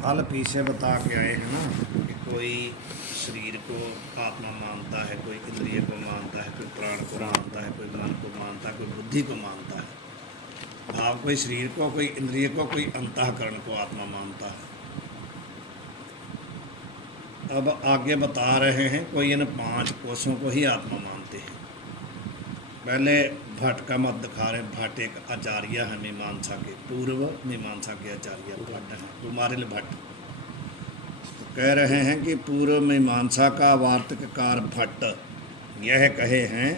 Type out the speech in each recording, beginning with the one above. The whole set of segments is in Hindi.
कल पीछे बता के आए हैं ना कि कोई शरीर को आत्मा मानता है, कोई इंद्रिय को मानता है, कोई प्राण को मानता है, कोई मन को मानता है, कोई बुद्धि को मानता है। भाव कोई शरीर को, कोई इंद्रिय को, कोई अंतःकरण को आत्मा मानता है। अब आगे बता रहे हैं कोई इन 5 कोशों को ही आत्मा मानते हैं। पहले भट्ट का मत दिखा रहे। भट्ट एक आचार्य है मीमांसा के, पूर्व मीमांसा के आचार्य भट्ट हैं, कुमारिल भट्ट। तो कह रहे हैं कि पूर्व मीमांसा का वार्तिककार भट्ट यह कहे हैं,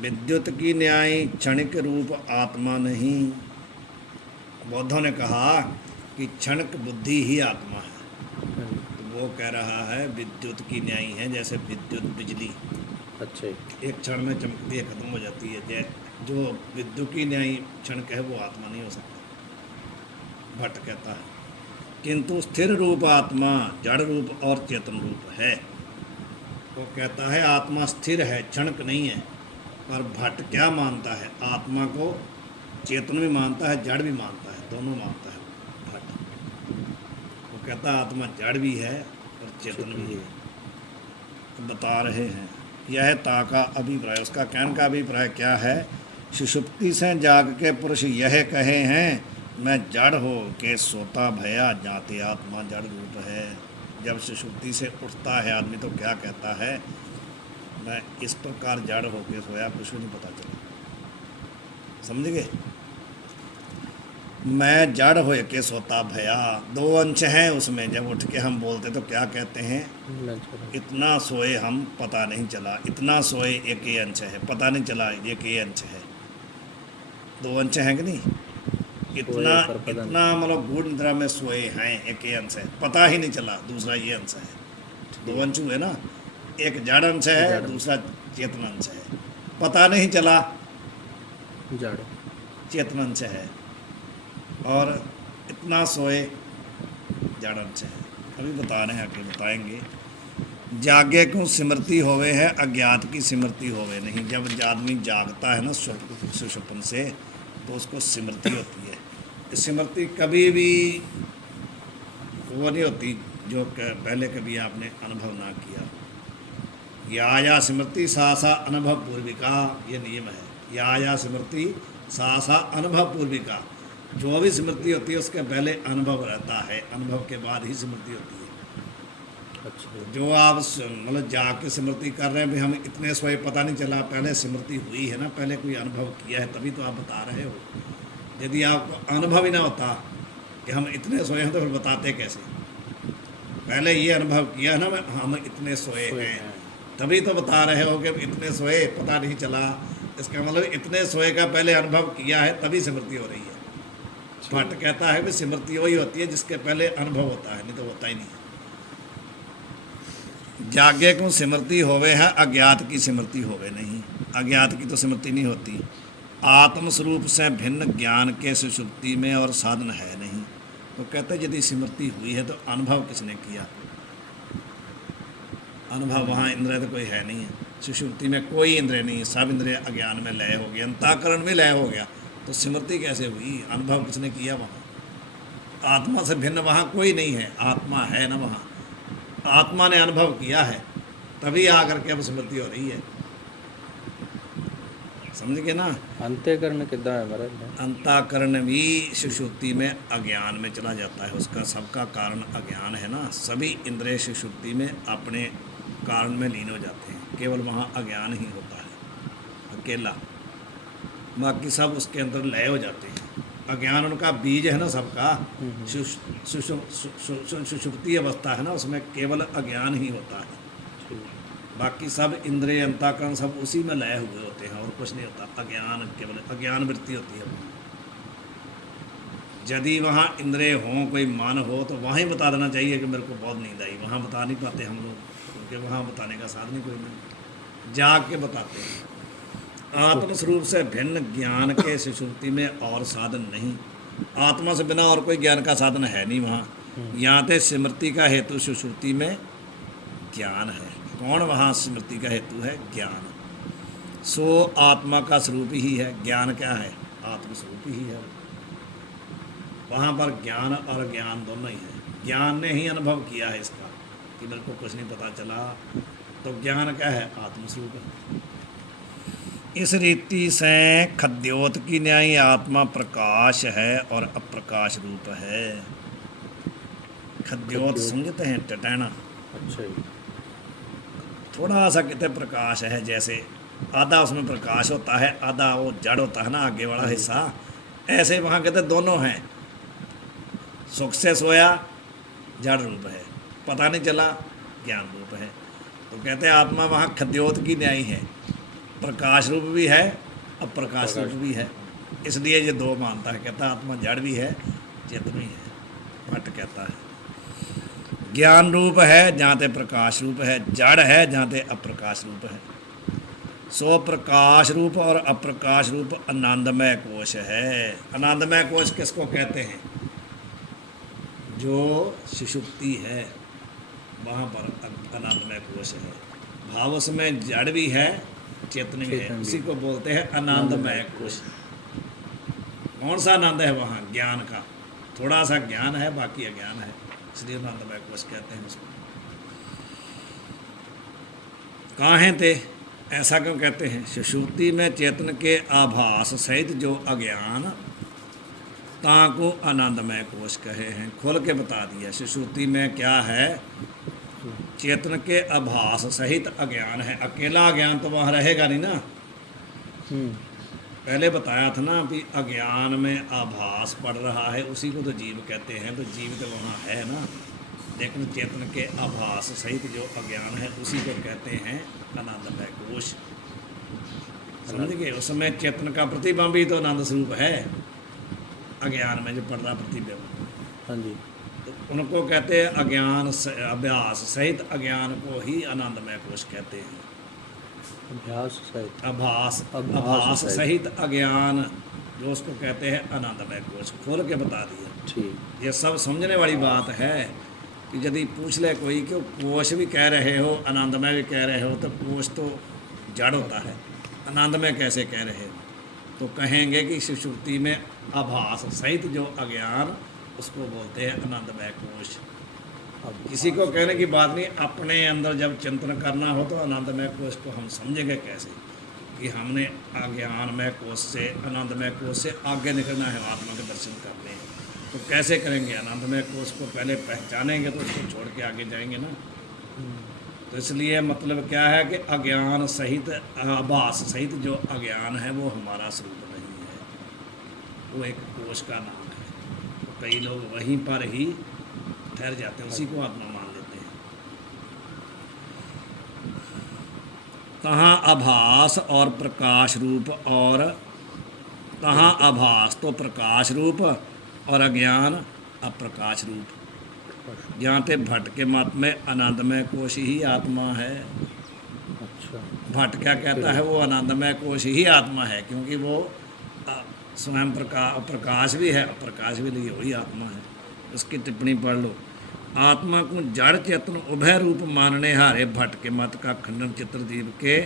विद्युत की न्याय क्षणिक रूप आत्मा नहीं। बौद्धों ने कहा कि क्षणिक बुद्धि ही आत्मा है। तो वो कह रहा है विद्युत की न्याय है, जैसे विद्युत बिजली अच्छा एक क्षण में चमकती है, खत्म हो जाती है। जो विद्युत की न्याय क्षणिक है वो आत्मा नहीं हो सकता, भट्ट कहता है। किंतु स्थिर रूप आत्मा जड़ रूप और चेतन रूप है। वो कहता है आत्मा स्थिर है, क्षणिक नहीं है। पर भट्ट क्या मानता है? आत्मा को चेतन भी मानता है, जड़ भी मानता है, दोनों मानता है भट्ट। वो कहता है आत्मा जड़ भी है और चेतन भी है। तो बता रहे हैं यह ताका अभिप्राय। उसका कहने का अभिप्राय क्या है? सुषुप्ति से जाग के पुरुष यह कहे हैं, मैं जड़ हो के सोता भया, जाते आत्मा जड़ रूप है। जब सुषुप्ति से उठता है आदमी तो क्या कहता है? मैं इस प्रकार जड़ हो के सोया, कुछ भी नहीं पता चला। समझ गए? मैं जड़ हो के सोता भया, 2 अंश हैं उसमें। जब उठ के हम बोलते तो क्या कहते हैं? इतना सोए हम, पता नहीं चला। इतना सोए एक ही अंश है, पता नहीं चला एक ही अंश है। 2 अंश हैं कि नहीं? इतना मतलब गूढ़ निद्रा में सोए हैं, एक ही अंश है, पता ही नहीं चला दूसरा ये अंश है। 2 अंश हुए ना, एक जड़ अंश है, दूसरा चेतन अंश है। पता नहीं चला जड़ चेतन अंश है, और इतना सोए जड़ अंश है। अभी बता रहे हैं, आगे बताएंगे। जागे क्यों स्मृति होवे है, अज्ञात की स्मृति होवे नहीं। जब आदमी जागता है ना सुषुप्न से, तो उसको स्मृति होती है। स्मृति कभी भी वो नहीं होती जो पहले कभी आपने अनुभव ना किया। या स्मृति सा सा अनुभव पूर्विका, ये नियम है। या स्मृति सा सा अनुभव पूर्विका। जो भी स्मृति होती है उसके पहले अनुभव रहता है, अनुभव के बाद ही स्मृति होती है। अच्छा। जो आप मतलब जाग के स्मृति कर रहे हैं भी हम इतने सोए, पता नहीं चला, पहले स्मृति हुई है ना, पहले कोई अनुभव किया है, तभी तो आप बता रहे हो। यदि आपको अनुभव ही ना होता कि हम इतने सोए हैं तो फिर बताते कैसे? पहले ये अनुभव किया ना, हम इतने सोए हैं, तभी तो बता रहे हो कि इतने सोए, पता नहीं चला। इसका मतलब इतने सोए का पहले अनुभव किया है, तभी स्मृति हो रही है। भट्ट कहता है कि स्मृति वही होती है जिसके पहले अनुभव होता है, नहीं तो होता ही नहीं है। जागे को स्मृति होवे है, अज्ञात की स्मृति होवे नहीं। अज्ञात की तो स्मृति नहीं होती। आत्मस्वरूप से भिन्न ज्ञान के सुषुप्ति में और साधन है नहीं। तो कहते यदि स्मृति हुई है तो अनुभव किसने किया? अनुभव वहाँ इंद्रिय तो कोई है नहीं है। सुषुप्ति में कोई इंद्रिय नहीं है, सब इंद्रिय अज्ञान में लय हो गया, अंतःकरण में लय हो गया। तो स्मृति कैसे हुई? अनुभव किसने किया वहाँ? आत्मा से भिन्न वहाँ कोई नहीं है, आत्मा है ना वहाँ। आत्मा ने अनुभव किया है, तभी आकर के अब स्मृति हो रही है। समझ गए ना? अंतःकरण कितना है महाराज? अंतःकरण भी सुषुप्ति में अज्ञान में चला जाता है। उसका सबका कारण अज्ञान है ना। सभी इंद्रिय सुषुप्ति में अपने कारण में लीन हो जाते हैं, केवल वहाँ अज्ञान ही होता है अकेला। बाकी सब उसके अंदर लय हो जाते हैं। अज्ञान उनका बीज है ना सबका। सुषुप्ति अवस्था है ना, उसमें केवल अज्ञान ही होता है। बाकी सब इंद्रिय अंतःकरण सब उसी में लय हुए होते हैं और कुछ नहीं होता। अज्ञान, केवल अज्ञान वृत्ति होती है। यदि वहाँ इंद्रिय हों, कोई मन हो, तो वहाँ ही बता देना चाहिए कि मेरे को बहुत नींद आई। वहाँ बता नहीं पाते हम लोग, क्योंकि वहाँ बताने का साधन ही कोई नहीं। जाग के बताते हैं। आत्मस्वरूप से भिन्न ज्ञान के सुषुप्ति में और साधन नहीं। आत्मा से बिना और कोई ज्ञान का साधन है नहीं वहाँ। यहाँ ते स्मृति का हेतु सुषुप्ति में ज्ञान है। कौन वहाँ स्मृति का हेतु है? ज्ञान। सो आत्मा का स्वरूप ही है। ज्ञान क्या है? आत्मस्वरूप ही है। वहाँ पर ज्ञान और ज्ञान दोनों ही है। ज्ञान ने ही अनुभव किया है इसका कि मेरे को कुछ नहीं पता चला, तो ज्ञान क्या है? आत्मस्वरूप है। इस रीति से खद्योत की न्यायी आत्मा प्रकाश है और अप्रकाश रूप है। खद्योत खद्योत। समझते हैं? टटैना। अच्छा जी। थोड़ा सा कहते प्रकाश है, जैसे आधा उसमें प्रकाश होता है, आधा वो जड़ होता है ना, आगे वाला हिस्सा। ऐसे वहाँ कहते दोनों हैं। सुख से सोया जड़ रूप है, पता नहीं चला ज्ञान रूप है। तो कहते हैं आत्मा वहाँ खद्योत की न्यायी है, प्रकाश रूप भी है, अप्रकाश रूप भी है। इसलिए ये दो मानता है। कहता आत्मा जड़ भी है, चेतन भी है। भट्ट कहता है ज्ञान रूप है जहाँ ते प्रकाश रूप है, जड़ है जहाँ ते अप्रकाश रूप है। सो प्रकाश रूप और अप्रकाश रूप आनंदमय कोश है। आनंदमय कोश किसको कहते हैं? जो सुषुप्ति है वहाँ पर आनंदमय कोश है। भाव उसमें जड़ भी है, चेतन भी है, चेतन भी। उसी को बोलते हैं आनंदमय कोश। कौन सा आनंद है वहाँ? ज्ञान का। थोड़ा सा ज्ञान है, बाकी अज्ञान है, इसलिए आनंदमय कोश कहते हैं उसको। कहाँ हैं ते? ऐसा क्यों कहते हैं? सुषुप्ति में चेतन के आभास सहित जो अज्ञान, ताको आनंदमय कोश कहे हैं। खोल के बता दिया। सुषुप्ति में क्या है? चेतन के आभास सहित अज्ञान है। अकेला अज्ञान तो वहाँ रहेगा नहीं ना। पहले बताया था ना कि अज्ञान में आभास पड़ रहा है, उसी को तो जीव कहते हैं। तो जीव तो वहाँ है ना, लेकिन चेतन के आभास सहित जो अज्ञान है उसी को कहते हैं आनंदमय कोश। समझ गए? उसमें चेतन का प्रतिबिंब ही तो आनंद स्वरूप है, अज्ञान में जो पड़ रहा प्रतिबिंब। हाँ जी। तो उनको कहते हैं अज्ञान अभ्यास सहित अज्ञान को ही आनंदमय कोश कहते हैं। अभ्यास सहित। आभास आभास आभास सहित। सहित अज्ञान, जो उसको कहते हैं आनंदमय कोश। खोल के बता दिया। ठीक। ये सब समझने वाली बात है कि यदि पूछ ले कोई कि कोश भी कह रहे हो, आनंदमय भी कह रहे हो, तो कोश तो जड़ होता है, आनंदमय कैसे कह रहे हो? तो कहेंगे कि सुषुप्ति में आभास सहित जो अज्ञान, उसको बोलते हैं आनंदमय कोश। किसी को कहने की बात नहीं। अपने अंदर जब चिंतन करना हो तो आनंदमय कोश को हम समझेंगे कैसे कि हमने अज्ञानमय कोश से, आनंदमय कोश से आगे निकलना है, आत्मा के दर्शन करने हैं। तो कैसे करेंगे? आनंदमय कोश को पहले पहचानेंगे तो उसको छोड़ के आगे जाएंगे ना। तो इसलिए मतलब क्या है कि अज्ञान सहित, आभास सहित जो अज्ञान है वो हमारा स्वरूप नहीं है, वो एक कोश का नाम है। तो कई लोग वहीं पर ही ठहर जाते हैं, उसी को आत्मा मान लेते हैं। कहाँ आभास और प्रकाश रूप, और कहाँ आभास तो प्रकाश रूप और अज्ञान अप्रकाश रूप। जहाँ ते भट्ट के मत में आनंदमय कोश ही आत्मा है। अच्छा। भट्ट क्या कहता है? वो आनंदमय कोश ही आत्मा है, क्योंकि वो स्वयं प्रकाश भी है, अप्रकाश भी नहीं, वही आत्मा है। उसकी टिप्पणी पढ़ लो। आत्मा को जड़ चेतन उभय रूप मानने हारे भट्ट के मत का खंडन चित्रदीप के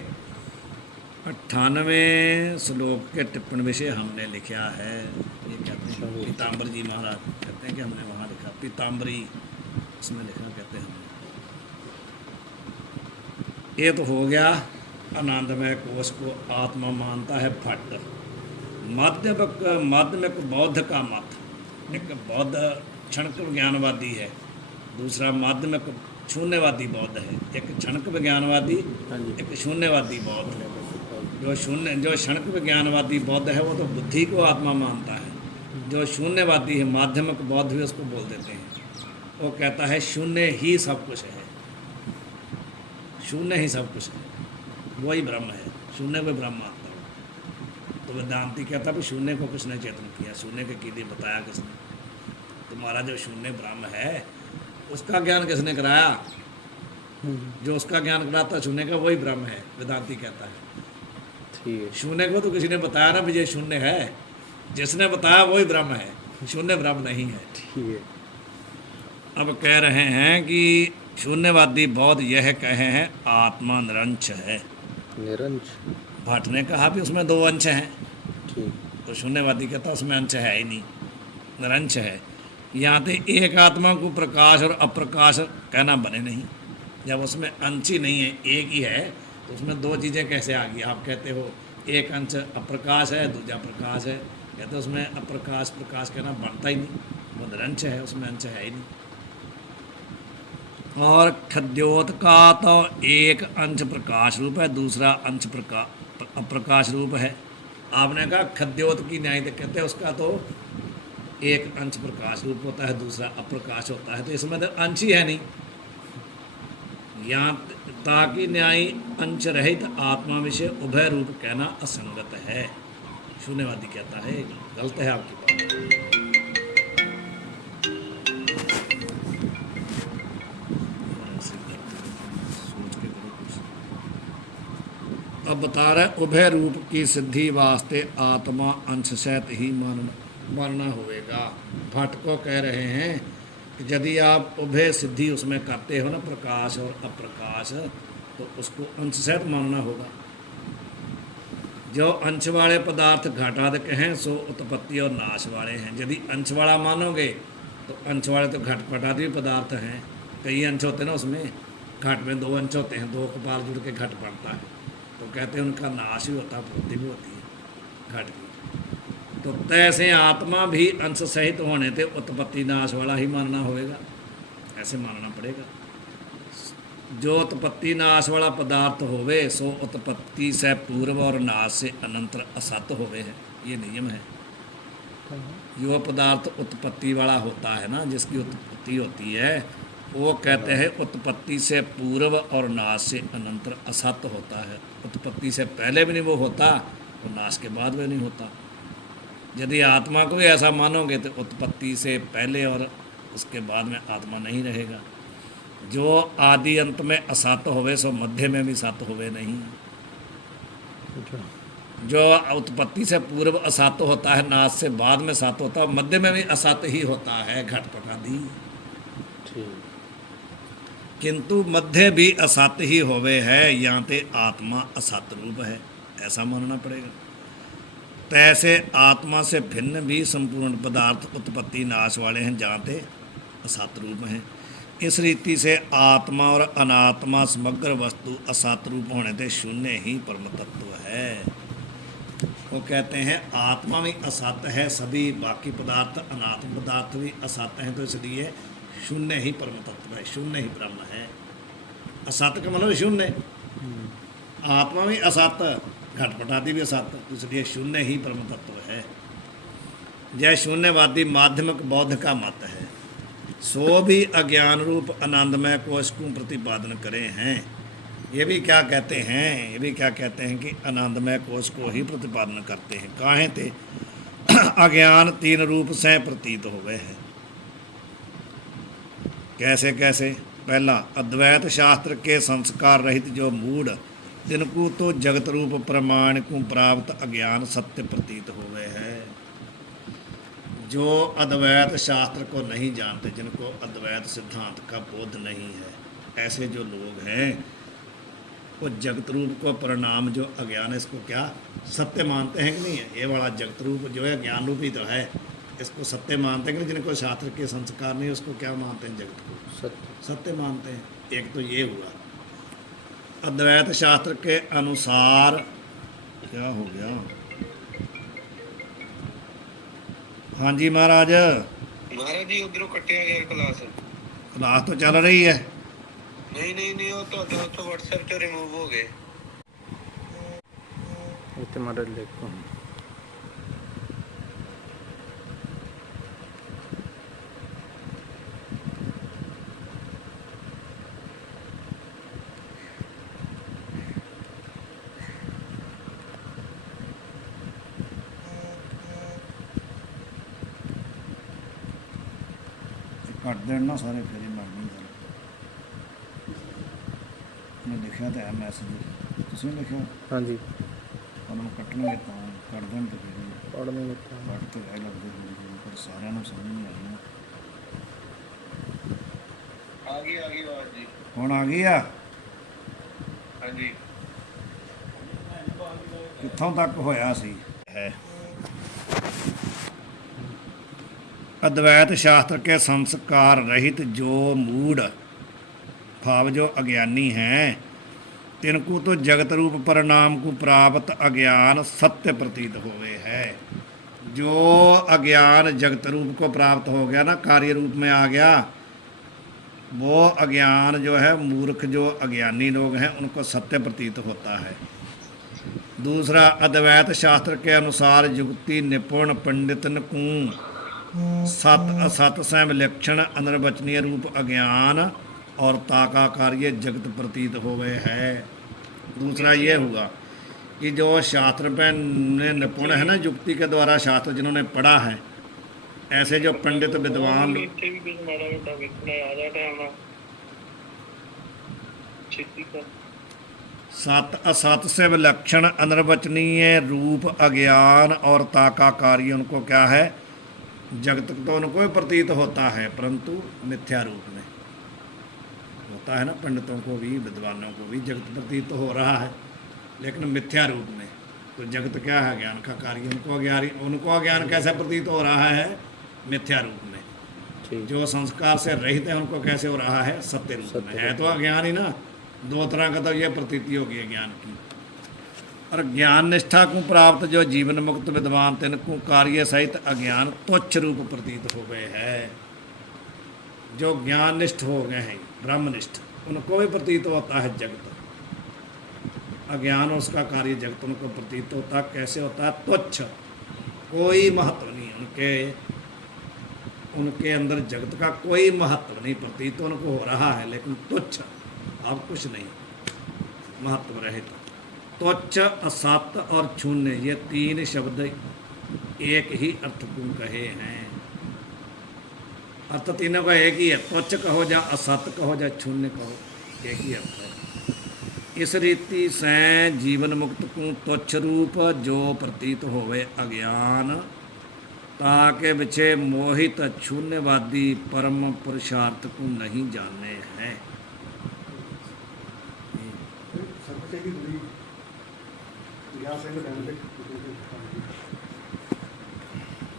98वें श्लोक के टिप्पण विषय हमने लिखा है। ये कहते हैं पीताम्बर जी महाराज कहते हैं कि हमने वहाँ लिखा, पीताम्बरी उसमें लिखा, कहते हैं। ये तो हो गया आनंदमय कोश को आत्मा मानता है भट्ट। माध्यमिक बौद्ध का मत, एक बौद्ध क्षणिक विज्ञानवादी है, दूसरा माध्यमिक शून्यवादी बौद्ध है। एक क्षणिक विज्ञानवादी, एक शून्यवादी बौद्ध है। जो क्षणिक विज्ञानवादी बौद्ध है वो तो बुद्धि को आत्मा मानता है। जो शून्यवादी है, माध्यमिक बौद्ध भी उसको बोल देते हैं, वो कहता है शून्य ही सब कुछ है, शून्य ही सब कुछ है, वही ब्रह्म है, शून्य को ब्रह्म मानता है। तो वेदांती कहता है शून्य को किसने चेतन किया? शून्य के लिए बताया किसने? तुम्हारा जो शून्य ब्रह्म है उसका ज्ञान किसने कराया? जो उसका ज्ञान कराता शून्य का वही ब्रह्म है, वेदांती कहता है। ठीक है। शून्य को तो किसी ने बताया ना भी ये शून्य है, जिसने बताया वही ब्रह्म है, शून्य ब्रह्म नहीं है। ठीक है। अब कह रहे हैं कि शून्यवादी बौद्ध यह कहे हैं आत्मा निरंश है। निरंश। भट्ट ने कहा भी उसमें दो अंश हैं, ठीक। तो शून्यवादी कहता उसमें अंश है ही नहीं। निरंश है। यहाँ पे एक आत्मा को प्रकाश और अप्रकाश कहना बने नहीं। जब उसमें अंश ही नहीं है, एक ही है, तो उसमें दो चीज़ें कैसे आ गई? आप कहते हो एक अंश अप्रकाश है, दूसरा प्रकाश है, कहते हो उसमें अप्रकाश प्रकाश कहना बनता ही नहीं, वो निरंश है, उसमें अंश है ही नहीं। और खद्योत का तो एक अंश प्रकाश रूप है, दूसरा अंश अप्रकाश रूप है। आपने कहा खद्योत की न्याय तो कहते हैं उसका तो एक अंश प्रकाश रूप होता है, दूसरा अप्रकाश होता है, तो इसमें तो अंश ही है नहीं। यहाँ ताकि न्याय अंश रहित आत्मा विषय उभय रूप कहना असंगत है। शून्यवादी कहता है गलत है आपकी बात। अब बता रहा है उभय रूप की सिद्धि वास्ते आत्मा अंश सहित ही मानना होएगा। भट्ट को कह रहे हैं कि यदि आप उभय सिद्धि उसमें करते हो ना, प्रकाश और अप्रकाश, तो उसको अंश सहित मानना होगा। जो अंश वाले पदार्थ घटाधिक हैं सो उत्पत्ति और नाश वाले हैं। यदि अंश वाला मानोगे तो अंश वाले तो घटपटादि पदार्थ हैं, कई अंश होते हैं ना, उसमें घट में दो अंश होते हैं, दो कपाल जुड़ के घट पड़ता है, तो कहते हैं उनका नाश भी होता है, पूर्ति भी होती है घट की। तो तैसे आत्मा भी अंश सहित होने थे उत्पत्ति नाश वाला ही मानना होएगा, ऐसे मानना पड़ेगा। जो उत्पत्ति नाश वाला पदार्थ होवे सो उत्पत्ति से पूर्व और नाश से अनंतर असत होवे है, ये नियम है। जो पदार्थ उत्पत्ति वाला होता है ना, जिसकी उत्पत्ति होती है, वो कहते हैं उत्पत्ति से पूर्व और नाश से अनंतर असत होता है। उत्पत्ति से पहले भी नहीं वो होता और नाश के बाद भी नहीं होता। यदि आत्मा को भी ऐसा मानोगे तो उत्पत्ति से पहले और उसके बाद में आत्मा नहीं रहेगा। जो आदि अंत में असत होवे सो मध्य में भी सत होवे नहीं। जो उत्पत्ति से पूर्व असत होता है, नाश से बाद में सत होता है, मध्य में भी असत ही होता है, घटपट आदि। किंतु मध्य भी असत ही होवे है, यहाँ पे आत्मा असत रूप है, ऐसा मानना पड़ेगा। तैसे आत्मा से भिन्न भी संपूर्ण पदार्थ उत्पत्ति नाश वाले हैं, जहाँ पे असत रूप हैं। इस रीति से आत्मा और अनात्मा समग्र वस्तु असत रूप होने से शून्य ही परम तत्व है। वो कहते हैं आत्मा भी असत है, सभी बाकी पदार्थ अनात्म पदार्थ भी असत हैं, तो इसलिए शून्य ही परम तत्व है, शून्य ही ब्रह्म है। असत का मतलब शून्य, आत्मा भी असत, घटपटादि भी असत, तो इसलिए शून्य ही परम तत्व है। यह शून्यवादी माध्यमिक बौद्ध का मत है। सो भी अज्ञान रूप आनंदमय कोश को प्रतिपादन करे हैं। ये भी क्या कहते हैं, ये भी क्या कहते हैं कि आनंदमय कोश को ही प्रतिपादन करते हैं। काहे थे अज्ञान तीन रूप से प्रतीत हो गए हैं। कैसे कैसे? पहला, अद्वैत शास्त्र के संस्कार रहित जो मूढ़, जिनको तो जगत रूप प्रमाण को प्राप्त अज्ञान सत्य प्रतीत हो गए हैं। जो अद्वैत शास्त्र को नहीं जानते, जिनको अद्वैत सिद्धांत का बोध नहीं है, ऐसे जो लोग हैं वो जगत रूप को परिणाम जो अज्ञान है, इसको क्या सत्य मानते हैं कि नहीं है? ये वाला जगत रूप जो है ज्ञान रूप ही तो है, इसको सत्य मानते हैं कि नहीं? जिनको शास्त्र के संस्कार नहीं, उसको क्या मानते हैं? जगत को सत्य मानते हैं। एक तो ये हुआ। अद्वैत शास्त्र के अनुसार क्या हो गया? हाँ जी महाराज। महाराज जी उधरों कटिया गया क्लास तो चल रही है। नहीं वो तो व्हाट्सएप तो रिमूव हो गए। इतने महाराज देखो ਕੱਟ ਦੇਣ ਨਾ ਸਾਰੇ, ਫਿਰ ਹੀ ਬਣਨੀ ਗੱਲ। ਮੈਂ ਲਿਖਿਆ ਤਾਂ ਹੈ ਮੈਸੇਜ, ਤੁਸੀਂ ਲਿਖਿਆ? हाँ जी, ਉਹਨੂੰ ਕੱਟਣਗੇ ਤਾਂ ਕੱਟ ਦੇਣ ਤੇ ਫਿਰ पढ़ने में था। ਕੱਟ ਤੇ ਰਹਿ ਲੱਗਦੇ ਹੋਣਗੇ, ਪਰ ਸਾਰਿਆਂ ਨੂੰ ਸਮਝ ਨਹੀਂ ਆਈ ਨਾ। आ गई आवाज जी। ਹੁਣ ਆ ਗਈ ਆ? हाँ जी। ਕਿੱਥੋਂ ਤੱਕ ਹੋਇਆ ਸੀ? ਹੈ अद्वैत शास्त्र के संस्कार रहित जो मूढ़ भाव जो अज्ञानी हैं, तिनको तो जगत रूप परिणाम को प्राप्त अज्ञान सत्य प्रतीत हुए है। जो अज्ञान जगत रूप को प्राप्त हो गया ना, कार्य रूप में आ गया, वो अज्ञान जो है, मूर्ख जो अज्ञानी लोग हैं उनको सत्य प्रतीत होता है। दूसरा, अद्वैत शास्त्र के अनुसार युक्ति निपुण पंडितन को सत असत से विलक्षण अनिर्वचनीय रूप अज्ञान और ताका कार्य जगत प्रतीत हो गए है। दूसरा ये हुआ कि जो शास्त्र पे निपुण है ना, युक्ति के द्वारा शास्त्र जिन्होंने पढ़ा है, ऐसे जो पंडित विद्वान ਇੱਥੇ ਵੀ ਕੁਝ ਮਾੜਾ ਮੋਟਾ ਵੇਖਣਾ ਆ ਜਾ ਟਾਈਮ ਨਾਲ ਛੇਤੀ ਕਰ सत असत से विलक्षण अनिर्वचनीय रूप अज्ञान और ताका कार्य उनको क्या है, जगत तो उनको भी प्रतीत होता है, परंतु मिथ्या रूप में होता है ना। पंडितों को भी विद्वानों को भी जगत प्रतीत हो रहा है, लेकिन मिथ्या रूप में। तो जगत क्या है, ज्ञान का कार्य। उनको अज्ञान कैसे प्रतीत हो रहा है, मिथ्या रूप में। ठीक। जो संस्कार से रहित है उनको कैसे हो रहा है, सत्य रूप में। है तो अज्ञान ही ना, दो तरह का तो ये प्रतीति होगी ज्ञान की। और ज्ञान निष्ठा को प्राप्त जो जीवन मुक्त विद्वान, तिनको कार्य सहित अज्ञान तुच्छ रूप प्रतीत हो गए है। जो ज्ञान निष्ठ हो गए हैं, ब्रह्मनिष्ठ, उनको भी प्रतीत होता है जगत। अज्ञान उसका कार्य जगत उनको प्रतीत होता, कैसे होता है, तुच्छ, कोई महत्व नहीं उनके अंदर जगत का कोई महत्व नहीं प्रतीत उनको हो रहा है, लेकिन तुच्छ, अब कुछ नहीं, महत्व रहित। तुच्छ, असत और शून्य, ये तीन शब्द एक ही अर्थ को कहे हैं। अर्थ तीनों का एक ही है, तुच्छ कहो या असत कहो या शून्य कहो, एक ही अर्थ है। इस रीति से जीवन मुक्त को तुच्छ रूप जो प्रतीत होवे अज्ञान, ताके विषे मोहित शून्यवादी परम पुरुषार्थ को नहीं जाने हैं।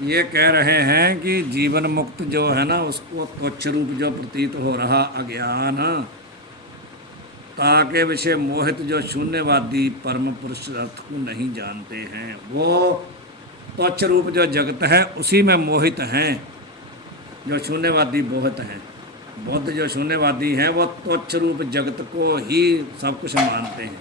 ये कह रहे हैं कि जीवन मुक्त जो है ना, उसको तुच्छ रूप जो प्रतीत हो रहा अज्ञान, ताके विषय मोहित जो शून्यवादी परम पुरुषार्थ को नहीं जानते हैं। वो तुच्छ रूप जो जगत है उसी में मोहित हैं, जो शून्यवादी मोहित हैं। बुद्ध जो शून्यवादी हैं वो तुच्छ रूप जगत को ही सब कुछ मानते हैं,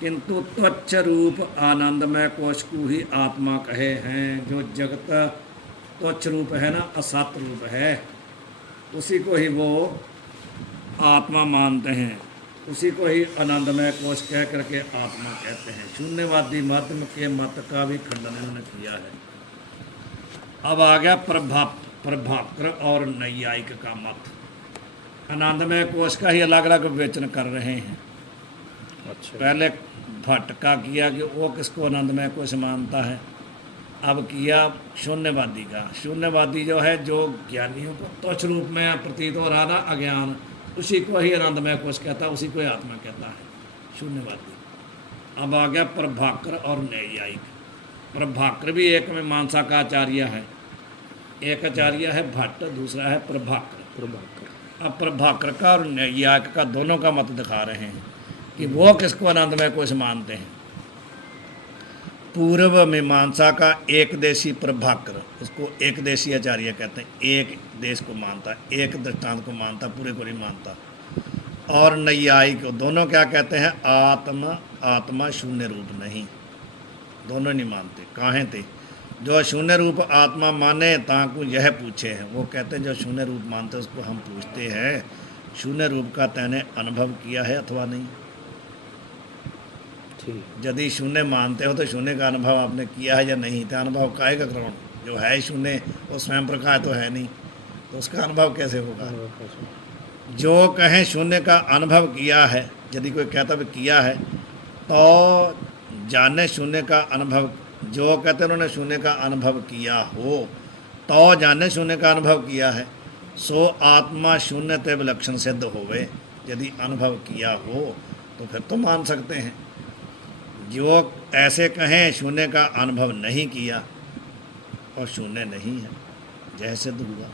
किंतु तुच्छ रूप आनंदमय कोश को ही आत्मा कहे हैं। जो जगत तुच्छ रूप है ना, असत रूप है, उसी को ही वो आत्मा मानते हैं, उसी को ही आनंदमय कोश कह करके आत्मा कहते हैं। शून्यवादी मत के मत का भी खंडन उन्होंने किया है। अब आ गया प्रभाकर और नैयायिक का मत। आनंदमय कोश का ही अलग अलग विवेचन कर रहे हैं। अच्छा। पहले भट्ट का किया कि वो किसको आनंदमय कोश मानता है, अब किया शून्यवादी का। शून्यवादी जो है, जो ज्ञानियों को तुच्छ रूप में प्रतीत हो रहा ना अज्ञान, उसी को ही आनंदमय कोश कहता है, उसी को ही आत्मा कहता है, शून्यवादी। अब आ गया प्रभाकर और नैयायिक। प्रभाकर भी एक में मानसा का आचार्य है, एक आचार्य है भट्ट, दूसरा है प्रभाकर। अब प्रभाकर का और नैयायिक का दोनों का मत दिखा रहे हैं कि वो किसको आनंदमय कोश मानते हैं। पूर्व मीमांसा का एक देशी प्रभाकर, उसको एक देशी आचार्य कहते हैं, एक देश को मानता, एक दृष्टांत को मानता, पूरे को नहीं मानता। और नैयायिक दोनों क्या कहते हैं, आत्मा शून्य रूप नहीं, दोनों नहीं मानते। काहे थे जो शून्य रूप आत्मा माने ताकू यह पूछे हैं, वो कहते हैं जो शून्य रूप मानते उसको हम पूछते हैं, शून्य रूप का तैने अनुभव किया है अथवा नहीं। यदि शून्य मानते हो तो शून्य का अनुभव आपने किया है या नहीं, तो अनुभव काहे का ग्रहण, जो है शून्य वो स्वयं प्रकाश तो है नहीं, तो उसका अनुभव कैसे होगा। जो कहें शून्य का अनुभव किया है, यदि कोई कहता भी किया है, तो जाने शून्य का अनुभव, जो कहते हैं उन्होंने शून्य का अनुभव किया हो, तो जाने शून्य का अनुभव किया है, सो आत्मा शून्य ते विलक्षण सिद्ध होवे। यदि अनुभव किया हो तो फिर तो मान सकते हैं। जो ऐसे कहें शून्य का अनुभव नहीं किया और शून्य नहीं है, जय सिद्ध हुआ।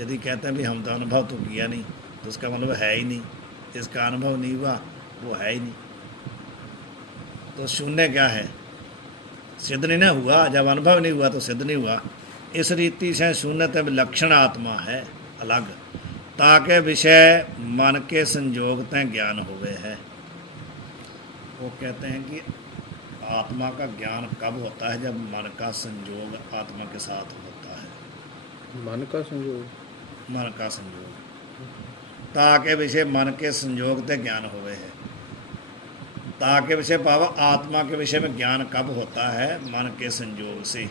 यदि कहते हैं भी हम तो अनुभव तो किया नहीं, तो उसका मतलब है ही नहीं, इसका अनुभव नहीं हुआ, वो है ही नहीं। तो शून्य क्या है? सिद्ध नहीं ना हुआ। जब अनुभव नहीं हुआ तो सिद्ध नहीं हुआ। इस रीति से शून्यत विलक्षण आत्मा है, अलग, ताके विषय मन के संयोग तय ज्ञान हुए है। वो कहते हैं कि आत्मा का ज्ञान कब होता है? जब मन का संयोग आत्मा के साथ होता है। मन का संयोग। मन का संयोग, ताके विषय मन के संयोग ते ज्ञान हुए है। ताके विषय पावा, आत्मा के विषय में ज्ञान कब होता है? मन के संयोग से।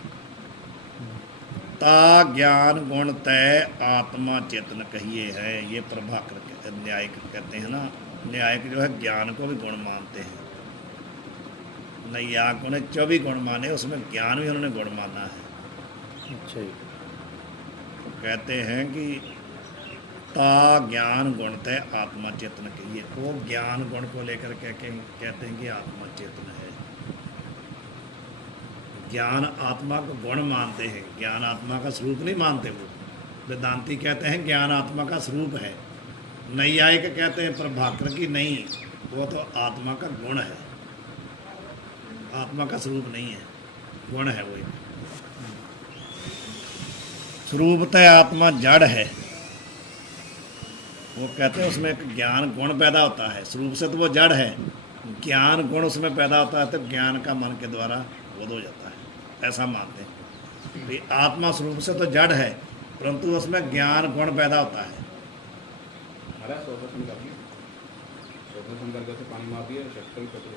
ता ज्ञान गुण तय आत्मा चेतन कहिए है। ये प्रभाकर न्यायिक कहते हैं ना, न्यायिक जो है ज्ञान को भी गुण मानते हैं। नैयायिकों ने 24 गुण माने, उसमें ज्ञान भी उन्होंने गुण माना है। अच्छा जी। तो कहते हैं कि ता ज्ञान गुण तय आत्मा चेतन कहिए। वो ज्ञान गुण को लेकर कहते हैं कि आत्मा चेतन है। ज्ञान आत्मा को गुण मानते हैं, ज्ञान आत्मा का स्वरूप नहीं मानते। वो वेदांती कहते हैं ज्ञान आत्मा का स्वरूप है। नैयायिक कहते हैं प्रभाकर की नहीं, वो तो आत्मा का गुण है, आत्मा का स्वरूप नहीं है, गुण है। वो स्वरूपतः आत्मा जड़ है। वो कहते हैं उसमें एक ज्ञान गुण पैदा होता है। स्वरूप से तो वो जड़ है, ज्ञान गुण उसमें पैदा होता है, तो ज्ञान का मन के द्वारा बोध हो जाता है, ऐसा मानते हैं। तो आत्मा स्वरूप से तो जड़ है, परंतु उसमें ज्ञान गुण पैदा होता है।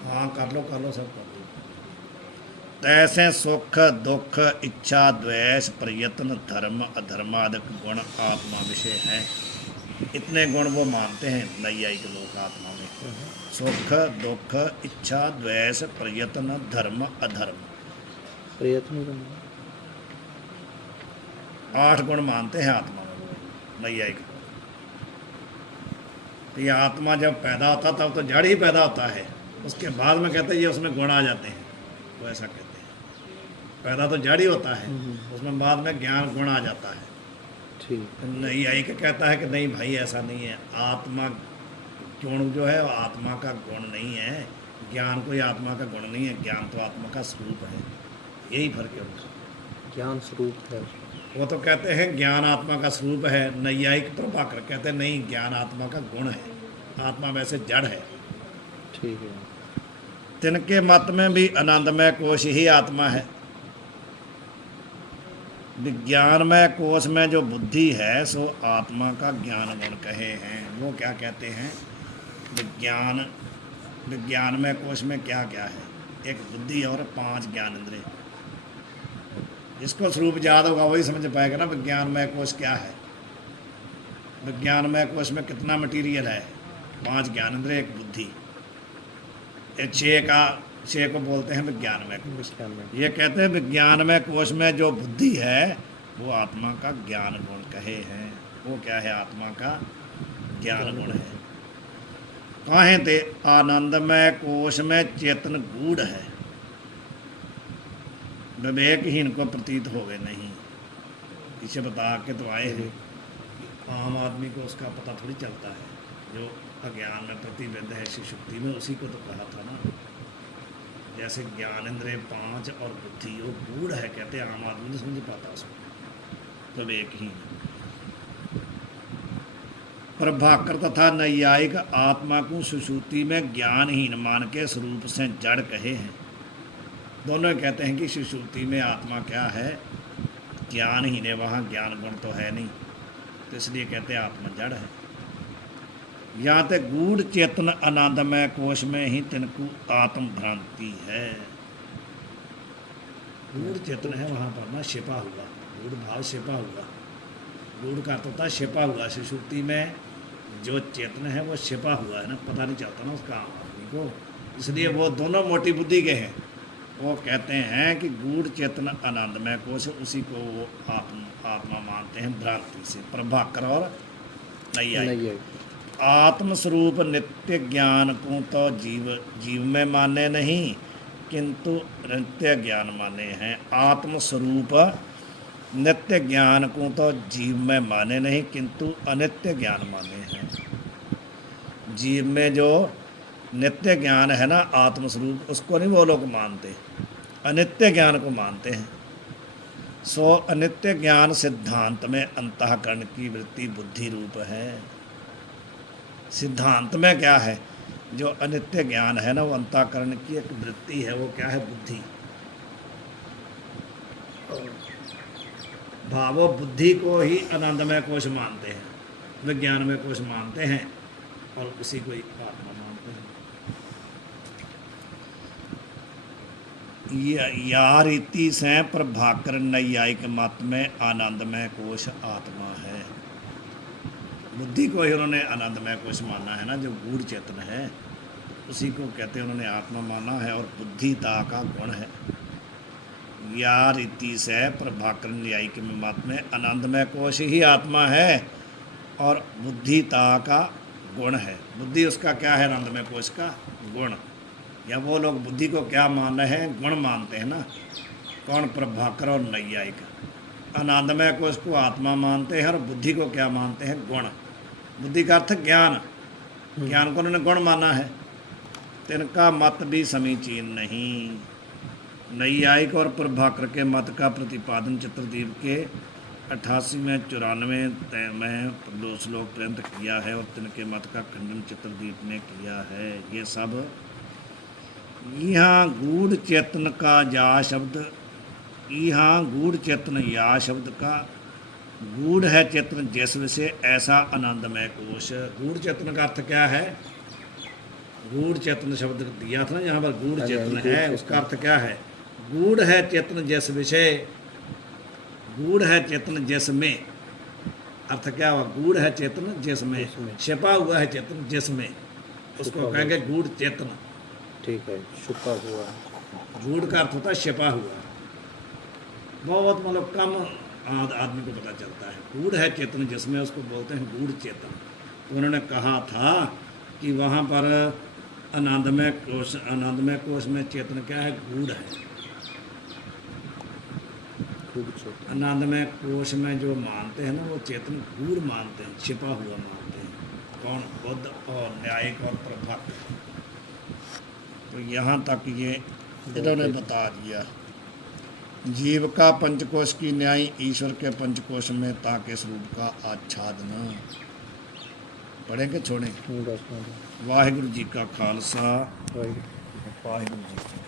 हाँ कर लो सब कर लो। तैसे सुख दुख इच्छा द्वेष प्रयत्न धर्म अधर्म आदि गुण आत्मा विषय हैं। इतने गुण वो मानते हैं नैयायिक लोग आत्मा में। सुख दुख इच्छा द्वेष प्रयत्न धर्म अधर्म, प्रयत्न करना। 8 गुण मानते हैं आत्मा में नैयायिक। तो ये आत्मा जब पैदा होता तब तो जड़ ही पैदा होता है, उसके बाद में कहते हैं ये उसमें गुण आ जाते हैं। वो ऐसा कहते हैं पैदा तो जड़ ही होता है, उसमें बाद में ज्ञान गुण आ जाता है। ठीक। नैयायिक कहता है कि नहीं भाई ऐसा नहीं है। आत्मा गुण जो है वो आत्मा का गुण नहीं है, ज्ञान कोई आत्मा का गुण नहीं है, ज्ञान तो आत्मा का स्वरूप है। यही फर्क है उनका। ज्ञान स्वरूप है। वो तो कहते हैं ज्ञान आत्मा का स्वरूप है। नैयायिक प्रभाकर कहते हैं नहीं, ज्ञान आत्मा का गुण है, आत्मा वैसे जड़ है। ठीक है। तिनके मत में भी आनंदमय कोश ही आत्मा है। विज्ञानमय कोश में जो बुद्धि है सो आत्मा का ज्ञान गुण कहे हैं। वो क्या कहते हैं? विज्ञानमय कोश में क्या क्या है? एक बुद्धि और 5 ज्ञानेंद्रिय। जिसको स्वरूप याद होगा वही समझ पाएगा ना विज्ञानमय कोश क्या है। विज्ञानमय कोश में कितना मटीरियल है? 5 ज्ञानेंद्रिय, एक बुद्धि, एक 6 को बोलते हैं विज्ञानमय कोश। ये कहते हैं विज्ञानमय कोश में जो बुद्धि है वो आत्मा का ज्ञान गुण कहे हैं। वो क्या है? आत्मा का ज्ञान गुण है। कहें ते आनंदमय कोश में चेतन गूढ़ है, विवेकहीन को प्रतीत हो गए नहीं। इसे बता के तो आए हैं कि आम आदमी को उसका पता थोड़ी चलता है। जो अज्ञान में प्रतिबद्ध है सुषुप्ति में, उसी को तो कहा था ना। जैसे ज्ञानेंद्रिय 5 और बुद्धि वो गूढ़ है, कहते हैं आम आदमी नहीं समझ पाता उसको, विवेकहीन। प्रभाकर तथा नैयायिक आत्मा को सुषुप्ति में ज्ञानहीन मान के स्वरूप से जड़ कहे हैं। दोनों कहते हैं कि सुषुप्ति में आत्मा क्या है? ज्ञानहीन है, वहाँ ज्ञान गुण तो है नहीं, तो इसलिए कहते हैं आत्मा जड़ है। यहाँ तक गूढ़ चेतन आनंदमय कोश में ही तिनको आत्म भ्रांति है। गूढ़ चेतन है वहाँ पर ना, छिपा हुआ, गूढ़ भाव छिपा हुआ। गूढ़ का अर्थ होता है छिपा हुआ। सुषुप्ति में जो चेतन है वो छिपा हुआ है ना, पता नहीं चलता ना उसका आदमी को, इसलिए वो दोनों मोटी बुद्धि के हैं। वो कहते हैं कि गूढ़ चेतन आनंदमय कोश, उसी को वो आत्मा मानते हैं भ्रांति से। प्रभाकर और नैयायिक आत्मस्वरूप नित्य ज्ञान को तो जीव में माने नहीं, किंतु नित्य ज्ञान माने हैं। आत्मस्वरूप नित्य ज्ञान को तो जीव में माने नहीं, किंतु अनित्य ज्ञान माने हैं। जीव में जो नित्य ज्ञान है ना, आत्मस्वरूप, उसको नहीं वो लोग मानते, अनित्य ज्ञान को मानते हैं। सो अनित्य ज्ञान सिद्धांत में अंतःकरण की वृत्ति बुद्धि रूप है। सिद्धांत में क्या है? जो अनित्य ज्ञान है ना, वो अंतःकरण की एक वृत्ति है, वो क्या है? बुद्धि। भावो बुद्धि को ही आनंदमय कोश मानते हैं, विज्ञानमय कोश मानते हैं, और उसी को ही आत्मा मानते हैं। या रीति से प्रभाकर नैयायिक मत में आनंदमय कोश आत्मा है। बुद्धि को ही उन्होंने आनंदमय कोश माना है ना, जो गूढ़ चेतन है, उसी को कहते हैं उन्होंने आत्मा माना है, और बुद्धिता का गुण है। या रीति से प्रभाकर न्यायिक मत में आनंदमय कोश ही आत्मा है, और बुद्धिता का गुण है। बुद्धि उसका क्या है? आनंदमय कोश का गुण। या वो लोग बुद्धि को क्या मान रहे हैं? गुण मानते हैं ना। कौन? प्रभाकर और नैयायिक। आनंदमय कोश को आत्मा मानते हैं, और बुद्धि को क्या मानते हैं? गुण। बुद्धि का अर्थ ज्ञान, ज्ञान को उन्होंने गुण माना है। तिनका मत भी समीचीन नहीं। नैयायिक और प्रभाकर के मत का प्रतिपादन चित्रदीप के 88वें 94 में 2 श्लोक पर्यंत किया है, और तिनके मत का खंडन चित्रदीप ने किया है। ये सब यहाँ गूढ़ चेतन का या शब्द, यहाँ गूढ़ चेतन या शब्द का गूढ़ है चेतन जिस विषय ऐसा आनंदमय कोश। गूढ़ चेतन का अर्थ क्या है? गूढ़ चेतन शब्द दिया था ना यहाँ पर, गूढ़ चेतन है, उसका अर्थ क्या है? गूढ़ है चेतन जिस विषय, गूढ़ है चेतन जिसमें। अर्थ क्या हुआ? गूढ़ है चेतन जिसमें, छिपा हुआ है चेतन जिसमें, उसको कहेंगे गूढ़ चेतन। ठीक है, छुपा हुआ। गूढ़ का अर्थ होता है छिपा हुआ। बहुत मतलब कम आदमी को पता चलता है। गूढ़ है चेतन जिसमें, उसको बोलते हैं गूढ़ चेतन। तो उन्होंने कहा था कि वहाँ पर आनंदमय कोश में चेतन क्या है? गूढ़ है। आनंदमय कोश में जो मानते हैं ना, वो चेतन गूढ़ मानते हैं, छिपा हुआ मानते हैं। कौन? बुद्ध और न्यायिक और प्रभाकर। तो यहाँ तक ये इन्होंने बता दिया। जीव का पंचकोश की न्याय ईश्वर के पंचकोश में ताके स्वरूप का आच्छादन। पढ़ेंगे छोड़ें? वाहिगुरु जी का खालसा, वाहिगुरु जी की